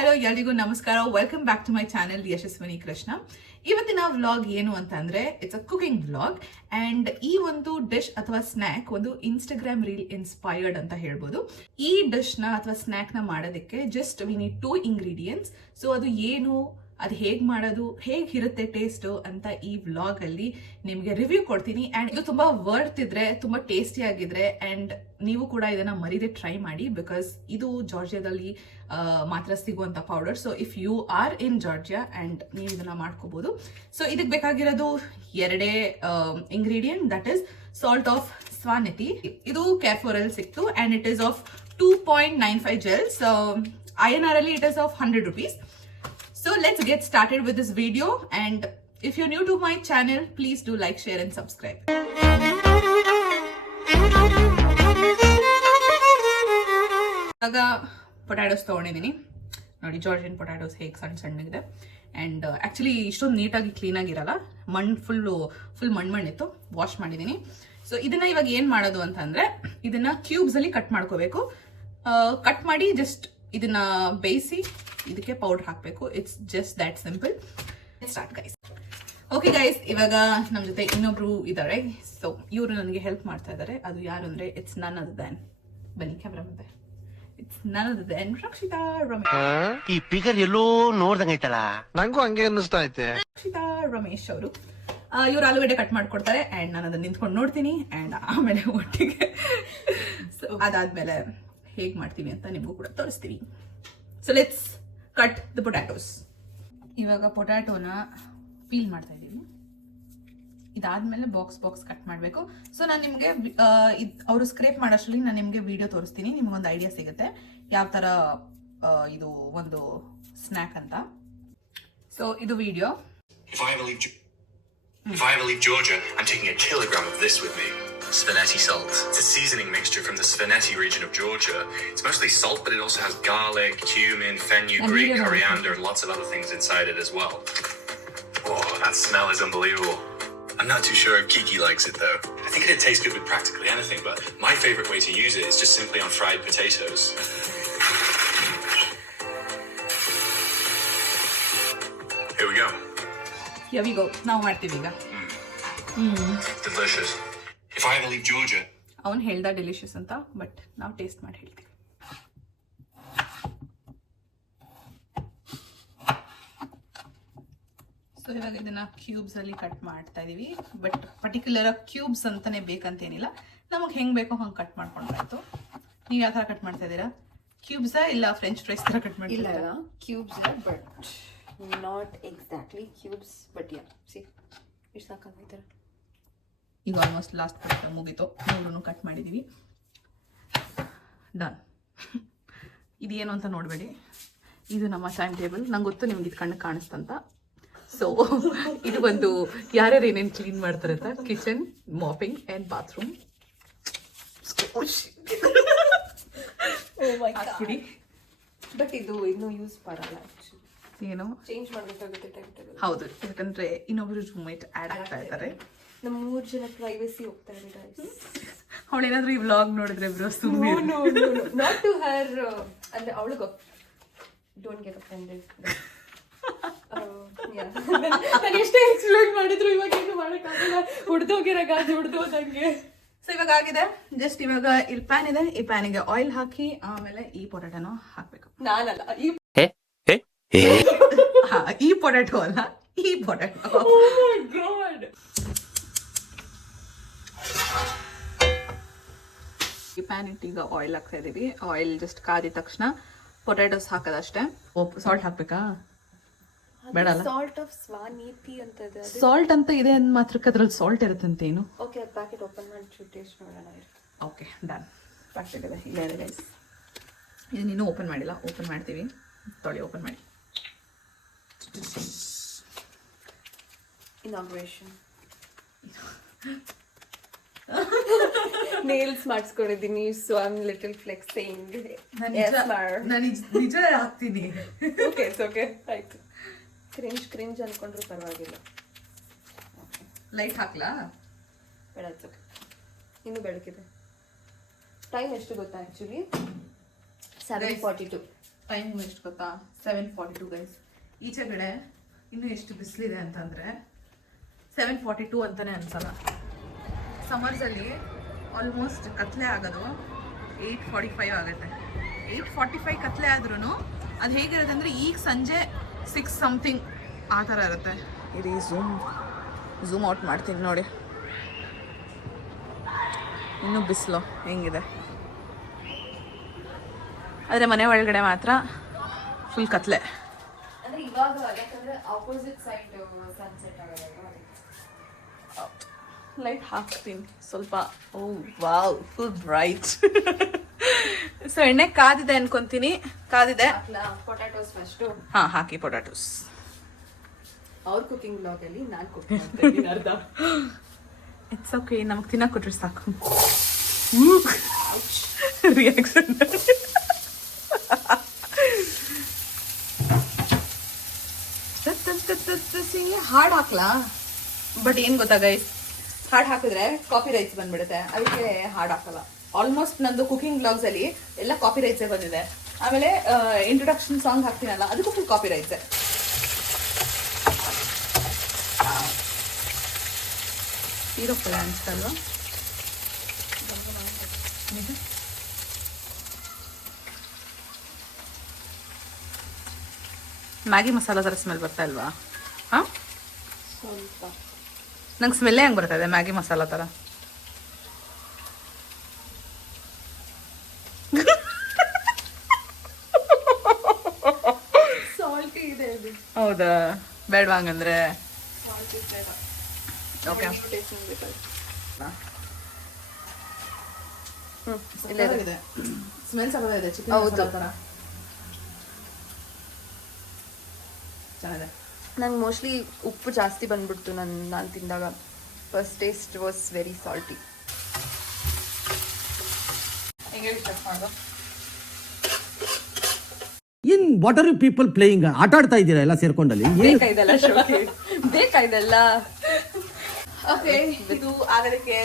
Hello ಎಲ್ಲರಿಗೂ ನಮಸ್ಕಾರ. Welcome back to my channel Yashaswini Krishna. ಇವತ್ತಿನ ವ್ಲಾಗ್ ಏನು ಅಂತಂದ್ರೆ it's a cooking vlog and ಈ ಒಂದು ಡಿಶ್ ಅಥವಾ ಸ್ನ್ಯಾಕ್ ಒಂದು ಇನ್ಸ್ಟಾಗ್ರಾಮ್ ರೀಲ್ ಇನ್ಸ್ಪೈರ್ಡ್ ಅಂತ ಹೇಳ್ಬೋದು. ಈ ಡಿಶ್ ನ ಅಥವಾ ಸ್ನ್ಯಾಕ್ ನ ಮಾಡೋದಕ್ಕೆ just we need 2 ingredients. So ಅದು ಏನು, ಅದು ಹೇಗೆ ಮಾಡೋದು, ಹೇಗಿರುತ್ತೆ ಟೇಸ್ಟ್ ಅಂತ ಈ ವ್ಲಾಗ್ ಅಲ್ಲಿ ನಿಮಗೆ ರಿವ್ಯೂ ಕೊಡ್ತೀನಿ. ಅಂಡ್ ಇದು ತುಂಬಾ ವರ್ತ್ ಇದ್ರೆ, ತುಂಬಾ ಟೇಸ್ಟಿ ಆಗಿದ್ರೆ ಅಂಡ್ ನೀವು ಕೂಡ ಇದನ್ನ ಮರಿದೆ ಟ್ರೈ ಮಾಡಿ, ಬಿಕಾಸ್ ಇದು ಜಾರ್ಜಿಯಾದಲ್ಲಿ ಮಾತ್ರ ಸಿಗುವಂತ powder. So if you are in Georgia and ನೀವು ಇದನ್ನ ಮಾಡ್ಕೋಬಹುದು. ಸೊ ಇದಕ್ಕೆ ಬೇಕಾಗಿರೋದು ಎರಡೇ ingredient, that is salt of Svaneti. ಇದು ಕೇರ್ಫೋರಲ್ಲಿ ಸಿಕ್ತು and it is of 2.95 gels. INR ಅಲ್ಲಿ it is of 100 rupees. So let's get started with this video, and if you're new to my channel, please do like, share and subscribe. ಆಗ potatoes ತೊಗೊಂಡಿದ್ದೀನಿ ನೋಡಿ, Georgian potatoes ಹೇಗೆ ಸಣ್ಣ ಸಣ್ಣಗಿದೆ. And actually ಇಷ್ಟೊಂದು ನೀಟಾಗಿ ಕ್ಲೀನಾಗಿರಲ್ಲ, full ಮಣ್ಣಿತ್ತು, wash ಮಾಡಿದ್ದೀನಿ. So ಇದನ್ನ ಇವಾಗ ಏನು ಮಾಡೋದು ಅಂತಂದರೆ, ಇದನ್ನ ಕ್ಯೂಬ್ಸಲ್ಲಿ ಕಟ್ ಮಾಡ್ಕೋಬೇಕು. ಕಟ್ ಮಾಡಿ ಜಸ್ಟ್ ಇದನ್ನ ಬೇಯಿಸಿ ಇದಕ್ಕೆ ಪೌಡರ್ ಹಾಕಬೇಕು. It's just that simple. Start guys. Okay guys, ಇವಾಗ ನಮ್ಮ ಜೊತೆ ಇನ್ನೊಬ್ರು ಇದ್ದಾರೆ. ಸೊ ಇವರು ನನಗೆ ಹೆಲ್ಪ್ ಮಾಡ್ತಾ ಇದ್ದಾರೆ. ಅದು ಯಾರು ಅಂದ್ರೆ ಇಟ್ಸ್ ನನ್ ಅದರ್ ದ್ಯಾನ್, ಬನ್ನಿ ಕ್ಯಾಮ್ರಾ ಮುಂದೆ, ಇಟ್ಸ್ ನನ್ ಅದರ್ ದ್ಯಾನ್ ರಕ್ಷಿತಾ ರಮೇಶ್. ಈ ಫಿಗರ್ ಎಲ್ಲೋ ನೋಡ್ದಂಗೈತಲ್ಲ, ನಂಗೂ ಹಂಗೆ ಅನ್ನಿಸ್ತಾ ಐತೆ. ರಕ್ಷಿತಾ ರಮೇಶ್ ಅವರು ಇವ್ರು ಆಲೂಗಡ್ಡೆ ಕಟ್ ಮಾಡ್ಕೊಡ್ತಾರೆ ಅಂಡ್ ನಾನು ಅದನ್ನ ನಿಂತ್ಕೊಂಡು ನೋಡ್ತೀನಿ ಅಂಡ್ ಆಮೇಲೆ ಒಟ್ಟಿಗೆ ಸೊ ಅದಾದ್ಮೇಲೆ ಹೇಗೆ ಮಾಡ್ತೀವಿ ಅಂತ ನಿಮಗೂ ಕೂಡ ತೋರಿಸ್ತೀವಿ. So let's cut the potatoes. ಇವಾಗ ಪೊಟ್ಯಾಟೋನ ಪೀಲ್ ಮಾಡ್ತಾ ಇದ್ದೀವಿ. ಇದಾದ್ಮೇಲೆ ಬಾಕ್ಸ್ ಕಟ್ ಮಾಡಬೇಕು. ಸೊ ನಾನು ನಿಮಗೆ ಅವರು ಸ್ಕ್ರೇಪ್ ಮಾಡೋಷ್ಟರಲ್ಲಿ ನಾನು ನಿಮಗೆ ವಿಡಿಯೋ ತೋರಿಸ್ತೀನಿ, ನಿಮಗೊಂದು ಐಡಿಯಾ ಸಿಗುತ್ತೆ ಯಾವ ಥರ ಇದು ಒಂದು ಸ್ನ್ಯಾಕ್ ಅಂತ. ಸೊ ಇದು video. If I ever leave Georgia, I'm taking a kilogram of this with me. Svaneti salt. It's a seasoning mixture from the Svaneti region of Georgia. It's mostly salt, but it also has garlic, cumin, fenugreek, coriander, and lots of other things inside it as well. Oh, that smell is unbelievable. I'm not too sure if Kiki likes it though. I think it'd taste good with practically anything, but my favorite way to use it is just simply on fried potatoes. Here we go. Here we go. ನಾವು ಮಾಡ್ತೀವಿ ಈಗ. Delicious. If I ever leave Georgia. ಅವನು ಹೇಳ್ದ delicious ಅಂತ, but ನಾವು taste ಮಾಡಿ ಹೇಳ್ತೀವಿ. So ಇವಾಗ ಇದನ್ನ ಕ್ಯೂಬ್ಸ್ ಅಲ್ಲಿ ಕಟ್ ಮಾಡ್ತಾ ಇದೀವಿ. ಬಟ್ ಪರ್ಟಿಕ್ಯುಲರ್ ಕ್ಯೂಬ್ಸ್ ಅಂತಾನೆ ಬೇಕಂತೇನಿಲ್ಲ, ನಮಗೆ ಹೆಂಗ್ ಬೇಕೋ ಹಂಗೆ ಕಟ್ ಮಾಡ್ಕೊಂಡ್ರಾಯ್ತು. ನೀವು ಯಾವ ಥರ ಕಟ್ ಮಾಡ್ತಾ ಇದ್ದೀರಾ? ಕ್ಯೂಬ್ಸ್ ಇಲ್ಲ ಫ್ರೆಂಚ್ ಫ್ರೈಸ್ ಥರ ಕಟ್ ಮಾಡ್ತೀರಾ? ಇಲ್ಲ cubes, but not exactly cubes, but yeah C ಇಷ್ಟು ಸಾಕಲ್ಲ ಈ ಥರ. ಈಗ ಆಲ್ಮೋಸ್ಟ್ ಲಾಸ್ಟ್ ಕಟ್ ಮುಗೀತು, ಮೂರೂ ಕಟ್ ಮಾಡಿದ್ದೀವಿ. ಡನ್. ಇದೇನು ಅಂತ ನೋಡಬೇಡಿ, ಇದು ನಮ್ಮ ಟೈಮ್ ಟೇಬಲ್. ನಂಗೆ ಗೊತ್ತು ನಿಮ್ಗೆ ಇದು ಕಣ್ಣು ಕಾಣಿಸ್ತಂತ. ಸೊ ಇದು ಒಂದು ಯಾರ್ಯಾರು ಏನೇನು ಕ್ಲೀನ್ ಮಾಡ್ತಾರೆ ಅಂತ, ಕಿಚನ್, ಮಾಪಿಂಗ್ ಆ್ಯಂಡ್ ಬಾತ್ರೂಮ್. ಹಾಕ್ಬಿಡಿ. ಬಟ್ ಇದು ಇನ್ನೂ ಯೂಸ್ ಮಾಡಲ್ಲ, ಏನು ಚೇಂಜ್ ಮಾಡಬೇಕಾಗುತ್ತೆ ಟೈಮ್. ಹೌದು, ಯಾಕಂದ್ರೆ ಇನ್ನೊಬ್ರು ರೂಮ್ಮೇಟ್ ಆ್ಯಡ್ ಆಗ್ತಾ ಇದ್ದಾರೆ. ನಮ್ಮ 3 ಜನ ಪ್ರೈವಸಿ ಹೋಗ್ತಾ ಇದೆ. ಅವಳೇನಾದ್ರೂ ಈ ವ್ಲಾಗ್ ನೋಡಿದ್ರೆ ಬ್ರೋ ಸುಮ್ಮನೆ ನಾಟ್ ಟು ಹರ್, ಅಂದ್ರೆ ಅವಳಿಗೆ ಡೋಂಟ್ ಗೆಟ್ ಅಫೆಂಡೆಡ್. ನಾನು ಎಷ್ಟೇ ಎಕ್ಸ್ಪ್ಲೈನ್ ಮಾಡಿದ್ರು ಇವಾಗ ಏನು ಮಾಡೋಕ್ಕಾಗಲ್ಲ, ಹುಡ್ದೋಗಿರೋ ಗಾಜು ಹುಡ್ದೋದಂಗೆ. ಸೊ ಇವಾಗ ಆಗಿದೆ. ಜಸ್ಟ್ ಇವಾಗ ಇಲ್ಲಿ ಪ್ಯಾನ್ ಇದೆ, ಈ ಪ್ಯಾನಿಗೆ ಆಯಿಲ್ ಹಾಕಿ ಆಮೇಲೆ ಈ ಪೊಟ್ಯಾಟೋನ ಹಾಕ್ಬೇಕು. ನಾನಲ್ಲ, ಈ ಪೊಟ್ಯಾಟೋ ಅಲ್ಲ, ಈ ಪೊಟ್ಯಾಟೋ. ಈ ಪ್ಯಾನ್ ಇಟ್ಟು ಈಗ ಆಯಿಲ್ ಹಾಕ್ತಾ ಇದೀವಿ. ಆಯಿಲ್ ಜಸ್ಟ್ ಕಾದಿದ ತಕ್ಷಣ ಪೊಟ್ಯಾಟೋಸ್ ಹಾಕೋದಷ್ಟೇ. ಸಾಲ್ಟ್ ಹಾಕ್ಬೇಕಾ? ಬೇಡಲ್ಲ. ಸಾಲ್ಟ್ ಆಫ್ ಸ್ವಾನಿಟಿ ಅಂತ ಇದೆ. ಸಾಲ್ಟ್ ಅಂತ ಇದೆ ಅಂದ ಮಾತ್ರಕ್ಕೆ ಅದ್ರಲ್ಲಿ ಸಾಲ್ಟ್ ಇರುತ್ತಂತೆ ಏನು? ಓಕೆ, ಪ್ಯಾಕೆಟ್ ಓಪನ್ ಮಾಡಿ ಟೇಸ್ಟ್ ನೋಡೋಣ. Okay done. ಪ್ಯಾಕೆಟ್ ಇದೆ, ಇಲ್ಲ ಇದೆ ಗೈಸ್. ಇದು ನೀನು ಓಪನ್ ಮಾಡಿಲ್ಲ, ಓಪನ್ ಮಾಡ್ತೀವಿ. ತೊಳಿ, ಓಪನ್ ಮಾಡಿ. ಇನಾಗ್ರೇಷನ್ ನೇಲ್ಸ್ ಮಾಡಿಸ್ಕೊಂಡಿದ್ದೀನಿ, so I am little flexing. ನಾನು ನಿಜ ಹಾಕ್ತೀನಿ. ಓಕೆ ಇಟ್ಸ್ ಓಕೆ, ಆಯ್ತು. ಕ್ರಿಂಜ್ ಅನ್ಕೊಂಡ್ರು ಪರವಾಗಿಲ್ಲ. ಲೈಟ್ ಹಾಕ್ಲಾ? ಬೇಡ, ಇಟ್ಸ್ ಓಕೆ. ಇನ್ನೂ ಬೆಳಕಿದೆ. ಟೈಮ್ ಎಷ್ಟು ಗೊತ್ತಾ ಆ್ಯಕ್ಚುಲಿ? 7:42. ಟೈಮ್ ಎಷ್ಟು ಗೊತ್ತಾ 7:42 ಗೈಸ್. ಈಚೆ ಕಡೆ ಇನ್ನೂ ಎಷ್ಟು ಬಿಸಿಲಿದೆ ಅಂತಂದರೆ 7:42 ಅಂತಲೇ ಅನ್ಸಲ್ಲ. ಸಮರ್ಸಲ್ಲಿ ಆಲ್ಮೋಸ್ಟ್ ಕತ್ಲೆ ಆಗೋದು 8:45 ಆಗುತ್ತೆ. 8:45 ಕತ್ಲೆ ಆದ್ರೂ ಅದು ಹೇಗಿರುತ್ತೆ ಅಂದರೆ ಈಗ ಸಂಜೆ 6 ಸಮಥಿಂಗ್ ಆ ಥರ ಇರುತ್ತೆ. ಇರಿ ಝೂಮ್ ಔಟ್ ಮಾಡ್ತೀನಿ ನೋಡಿ, ಇನ್ನೂ ಬಿಸಿಲು ಹೆಂಗಿದೆ. ಆದರೆ ಮನೆ ಒಳಗಡೆ ಮಾತ್ರ ಫುಲ್ ಕತ್ಲೆ. ಅಂದ್ರೆ ಇವಾಗ ಯಾಕಂದ್ರೆ ಆಪೋಸಿಟ್ ಸೈಡ್ ಸನ್ಸೆಟ್ ಆಗೋದಲ್ವಾ ಅದಕ್ಕೆ. ಲೈಟ್ ಹಾಕ್ತೀನಿ ಸ್ವಲ್ಪ. ಓ ವಾವ್, ಫುಲ್ ಬ್ರೈಟ್. ಸೊ ಎಣ್ಣೆ ಕಾದಿದೆ ಅನ್ಕೊಂತೀನಿ. ಕಾದಿದೆ. Potatoes first. ಹಾಂ, ಹಾಕಿ ಪೊಟ್ಯಾಟೋಸ್. ಅವ್ರ ಕುಕಿಂಗ್ ಬ್ಲಾಗ್ ಅಲ್ಲಿ ನಾನು ಕುಕ್ ಮಾಡ್ತೀನಿ ಅರ್ಧ. ಇಟ್ಸ್ ಓಕೆ, ನಮಗೆ ತಿನ್ನಕ್ಕೆ ಕೊಟ್ರೆ ಸಾಕು. ರಿಯಾಕ್ಷನ್. ಹಾಡು ಹಾಕ್ಲಾ? ಬಟ್ ಏನು ಗೊತ್ತಾ ಗೈಸ್, ಹಾಡು ಹಾಕಿದ್ರೆ ಕಾಪಿ ರೈಟ್ಸ್ ಬಂದ್ಬಿಡುತ್ತೆ. ಅದಕ್ಕೆ ಹಾಡು ಹಾಕಲ್ಲ. ಆಲ್ಮೋಸ್ಟ್ ನಂದು ಕುಕಿಂಗ್ ಬ್ಲಾಗ್ಸ್ ಅಲ್ಲಿ ಎಲ್ಲ ಕಾಪಿ ರೈಟ್ಸೇ ಬಂದಿದೆ. ಆಮೇಲೆ ಇಂಟ್ರೊಡಕ್ಷನ್ ಸಾಂಗ್ ಹಾಕ್ತೀನಲ್ಲ, ಅದಕ್ಕೂ ಫುಲ್ ಕಾಪಿ ರೈಟ್ಸೇ. ಇರೋಕ್ಕಲ್ಲ ಅನ್ಸ್ತಲ್ವಾ? ಮ್ಯಾಗಿ ಮಸಾಲ ಥರ ಸ್ಮೆಲ್ ಬರ್ತಾ ಇಲ್ವಾ? ಹಾಂ, ಸ್ವಲ್ಪ ನಂಗೆ ಸ್ಮೆಲ್ಲೇ ಹಂಗೆ ಬರ್ತಾ ಇದೆ ಮ್ಯಾಗಿ ಮಸಾಲ ಥರ. ಸಾಲ್ಟಿ ಇದೆ ಇದು. ಹೌದಾ? ಬೇಡವಾ ಹಂಗಂದ್ರೆ? ಸಾಲ್ಟಿ ಬೇಡ. ಓಕೆ. ಇದೆ. ಸ್ಮೆಲ್ ಸಕ್ಕತ್ತಾಗಿದೆ. ಚಿಕನ್ ಹೌದು. ಮಸಾಲ ಥರ ಚೆನ್ನಾಗಿದೆ. ನಂಗೆ ಮೋಸ್ಟ್ಲಿ ಉಪ್ಪು ಜಾಸ್ತಿ ಬಂದ್ಬಿಡ್ತು ನಾನು ತಿಂದಾಗ. First taste was very salty. ಹೆಂಗೆ ಸ್ಟಾರ್ಟ್ ಮಾಡೋದು? ಏನ್ what are you people playing? ಆಟ ಆಡ್ತಾ ಇದ್ದೀರಾ ಎಲ್ಲ ಸೇರ್ಕೊಂಡಲ್ಲಿ? ಬೇಕಾಯ್ದಲ್ಲ ಶೋಕಿ, ಬೇಕಾಯ್ದಲ್ಲ. ಓಕೆ, ಇದು ಆಗೋದಕ್ಕೆ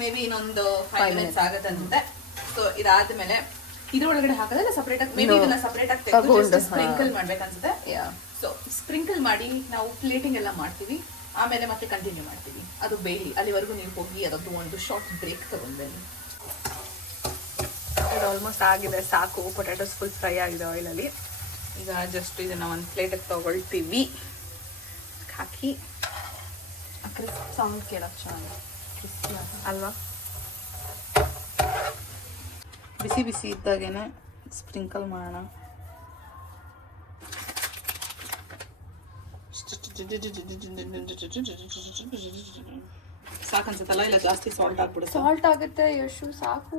ಮೇ ಬಿ ಇನ್ನೊಂದು 5 ಮಿನಿಟ್ಸ್ ಆಗುತ್ತೆ ಅನ್ಸುತ್ತೆ. ಸೊ ಇದಾದ್ಮೇಲೆ ಇದ್ರೊಳಗಡೆ ಹಾಕೋದಲ್ಲ ಸಪ್ರೇಟ್ ಆಗಿ, ಮೇ ಬಿ ಇದನ್ನ ಸಪ್ರೇಟ್ ಆಗಿ ತೆಗೆದು ಸ್ಪ್ರಿಂಕಲ್ ಮಾಡ್ಬೇಕನ್ಸುತ್ತೆ. ಸೊ ಸ್ಪ್ರಿಂಕಲ್ ಮಾಡಿ ನಾವು ಪ್ಲೇಟಿಂಗ್ ಎಲ್ಲ ಮಾಡ್ತೀವಿ, ಆಮೇಲೆ ಮತ್ತೆ ಕಂಟಿನ್ಯೂ ಮಾಡ್ತೀವಿ. ಅದು ಬೇಲಿ ಅಲ್ಲಿವರೆಗೂ ನೀವು ಹೋಗಿ ಅದೊಂದು ಒಂದು ಶಾರ್ಟ್ ಬ್ರೇಕ್ ತಗೊಂಡ್ಬನ್ನಿ. ಇದು ಆಲ್ಮೋಸ್ಟ್ ಆಗಿದೆ, ಸಾಕು. ಪೊಟ್ಯಾಟೋಸ್ ಫುಲ್ ಫ್ರೈ ಆಗಿದೆ ಆಯಿಲಲ್ಲಿ. ಈಗ ಜಸ್ಟ್ ಇದನ್ನ ಒಂದು ಪ್ಲೇಟಿಗೆ ತಗೊಳ್ತೀವಿ. ಹಾಕಿ ಸೌಂಡ್ ಕೇಳಕ್ ಚೆನ್ನಾಗಿ ಅಲ್ವಾ? ಬಿಸಿ ಬಿಸಿ ಇದ್ದಾಗೇನೆ ಸ್ಪ್ರಿಂಕಲ್ ಮಾಡೋಣ. ಸಾಕನ್ಸುತ್ತಲ್ಲ? ಇಲ್ಲ ಜಾಸ್ತಿ ಸಾಲ್ಟ್ ಆಗ್ಬಿಡುತ್ತೆ. ಸಾಲ್ಟ್ ಆಗುತ್ತೆ ಯಶು, ಸಾಕು.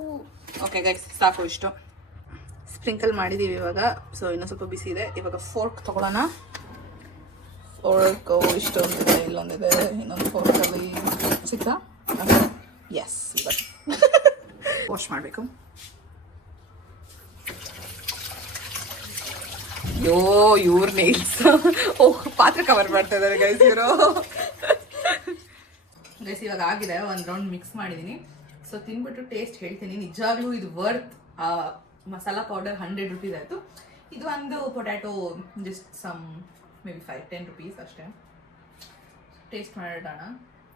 ಓಕೆ ಗೈಸ್, ಸಾಕು ಇಷ್ಟು. ಸ್ಪ್ರಿಂಕಲ್ ಮಾಡಿದ್ದೀವಿ ಇವಾಗ. ಸೊ ಇನ್ನೂ ಸ್ವಲ್ಪ ಬಿಸಿ ಇದೆ. ಇವಾಗ ಫೋರ್ಕ್ ತಗೊಳ್ಳೋಣ. ಫೋರ್ಕ್ ಇಷ್ಟೊಂದಿದೆ, ಇಲ್ಲೊಂದಿದೆ, ಇನ್ನೊಂದು ಫೋರ್ಕಲ್ಲಿ ಸಿಕ್ಕ. ಎಸ್, ವಾಶ್ ಮಾಡಬೇಕು. ಯೋ, ಇವ್ರ ನೈಲ್ಸ್. ಓಹ್, ಪಾತ್ರೆ ಕವರ್ ಮಾಡ್ತಾ ಇದ್ದಾರೆ ಗೈಸ್ ಇವರು. ಗೈಸ್ ಇವಾಗ ಆಗಿದೆ, ಒಂದು ರೌಂಡ್ ಮಿಕ್ಸ್ ಮಾಡಿದ್ದೀನಿ. ಸೊ ತಿನ್ಬಿಟ್ಟು ಟೇಸ್ಟ್ ಹೇಳ್ತೀನಿ. ನಿಜವಾಗ್ಲೂ ಇದು ವರ್ತ್. ಮಸಾಲ ಪೌಡರ್ 100 ರುಪೀಸ್ ಆಯಿತು. ಇದು ಒಂದು potato just some maybe 5-10 rupees ಅಷ್ಟೇ. ಟೇಸ್ಟ್ ಮಾಡೋಣ.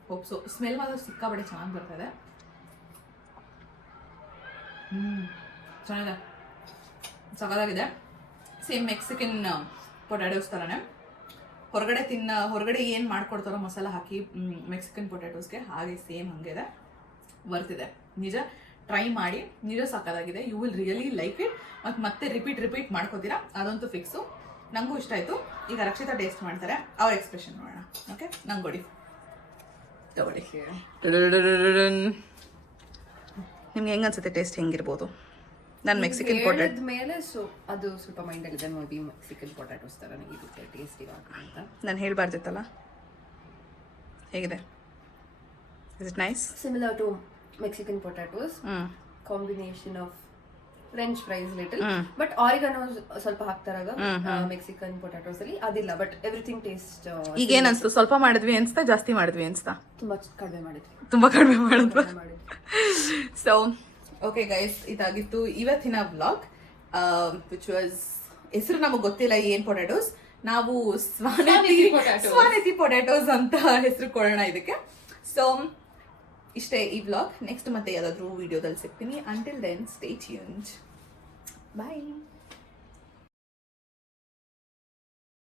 ಹೋಪ್ಸು. ಸ್ಮೆಲ್ ಮಾತ್ರ ಸಿಕ್ಕಾಬಟ್ಟೆ ಚೆನ್ನಾಗಿ ಬರ್ತದೆ. ಚೆನ್ನಾಗಿದೆ, ಸಗದಾಗಿದೆ. ಸೇಮ್ ಮೆಕ್ಸಿಕನ್ ಪೊಟ್ಯಾಟೋಸ್ ಥರನೇ. ಹೊರಗಡೆ ಏನು ಮಾಡ್ಕೊಡ್ತಾರೋ ಮಸಾಲ ಹಾಕಿ ಮೆಕ್ಸಿಕನ್ ಪೊಟ್ಯಾಟೋಸ್ಗೆ, ಹಾಗೆ ಸೇಮ್ ಹಂಗೆ ಇದೆ. ಬರ್ತಿದೆ ನಿಜ. ಟ್ರೈ ಮಾಡಿ, ನಿಜ ಸಾಕಾಗಿದೆ. You will really like it. ಮತ್ತು ಮತ್ತೆ ರಿಪೀಟ್ ಮಾಡ್ಕೋತೀರಾ, ಅದಂತೂ ಫಿಕ್ಸು. ನನಗೂ ಇಷ್ಟ ಆಯಿತು. ಈಗ ರಕ್ಷಿತಾ ಟೇಸ್ಟ್ ಮಾಡ್ತಾರೆ, ಅವ್ರ ಎಕ್ಸ್ಪ್ರೆಷನ್ ನೋಡೋಣ. ಓಕೆ, ನಂಗೆ ಕೊಡಿ, ತಗೊಳ್ಳಿ. ನಿಮ್ಗೆ ಹೆಂಗೆ ಅನ್ಸುತ್ತೆ ಟೇಸ್ಟ್? ಹೆಂಗಿರ್ಬೋದು? ನಾನು ಮೆಕ್ಸಿಕನ್ ಪೊಟ್ಯಾಟೋ ಮೇಲೆ ಅದು ಸ್ವಲ್ಪ ಮೈಂಡಲ್ಲಿದೆ ನೋಡಿ. ಮೆಕ್ಸಿಕನ್ ಪೊಟ್ಯಾಟೋಸ್ ಥರನೇ ಇರುತ್ತೆ ಟೇಸ್ಟ್ ಇವಾಗ ಅಂತ ನಾನು ಹೇಳ್ಬಾರ್ದಿತ್ತಲ್ಲ. ಹೇಗಿದೆ? Is it nice? Similar to Mexican potatoes. Combination of French fries little, but oregano ಸ್ವಲ್ಪ ಹಾಕ್ತಾರಾಗ ಮೆಕ್ಸಿಕನ್ ಪೊಟ್ಯಾಟೋಸ್ ಅಲ್ಲಿ ಅದಿಲ್ಲ. But everything taste. ಈಗ ಏನ್ ಅನ್ಸ್ತು? ಸ್ವಲ್ಪ ಮಾಡಿದ್ವಿ ಅನ್ಸ್ತಾ, ಜಾಸ್ತಿ ಮಾಡಿದ್ವಿ ಅನ್ಸ್ತಾ? ತುಂಬಾ ಕಡಿಮೆ ಮಾಡಿದ್ವಿ. ಸೊ ಓಕೆ ಗೈಸ್, ಇದಾಗಿತ್ತು ಇವತ್ತಿನ ವ್ಲಾಗ್, ವಿಚ್ ವಾಸ್ ಹೆಸರು ನಮಗೆ ಗೊತ್ತಿಲ್ಲ ಏನ್ ಪೊಟ್ಯಾಟೋಸ್. ನಾವು potatoes. ಸ್ವಾನಿತಿ ಪೊಟ್ಯಾಟೋಸ್ ಅಂತ ಹೆಸರು ಕೊಡೋಣ ಇದಕ್ಕೆ. ಸೊ ಇಷ್ಟೇ ಈ ವ್ಲಾಗ್. ನೆಕ್ಸ್ಟ್ ಮತ್ತೆ ಯಾವ್ದಾದ್ರು ವಿಡಿಯೋದಲ್ಲಿ ಸಿಗ್ತೀನಿ. Until then stay tuned. ಬಾಯ್.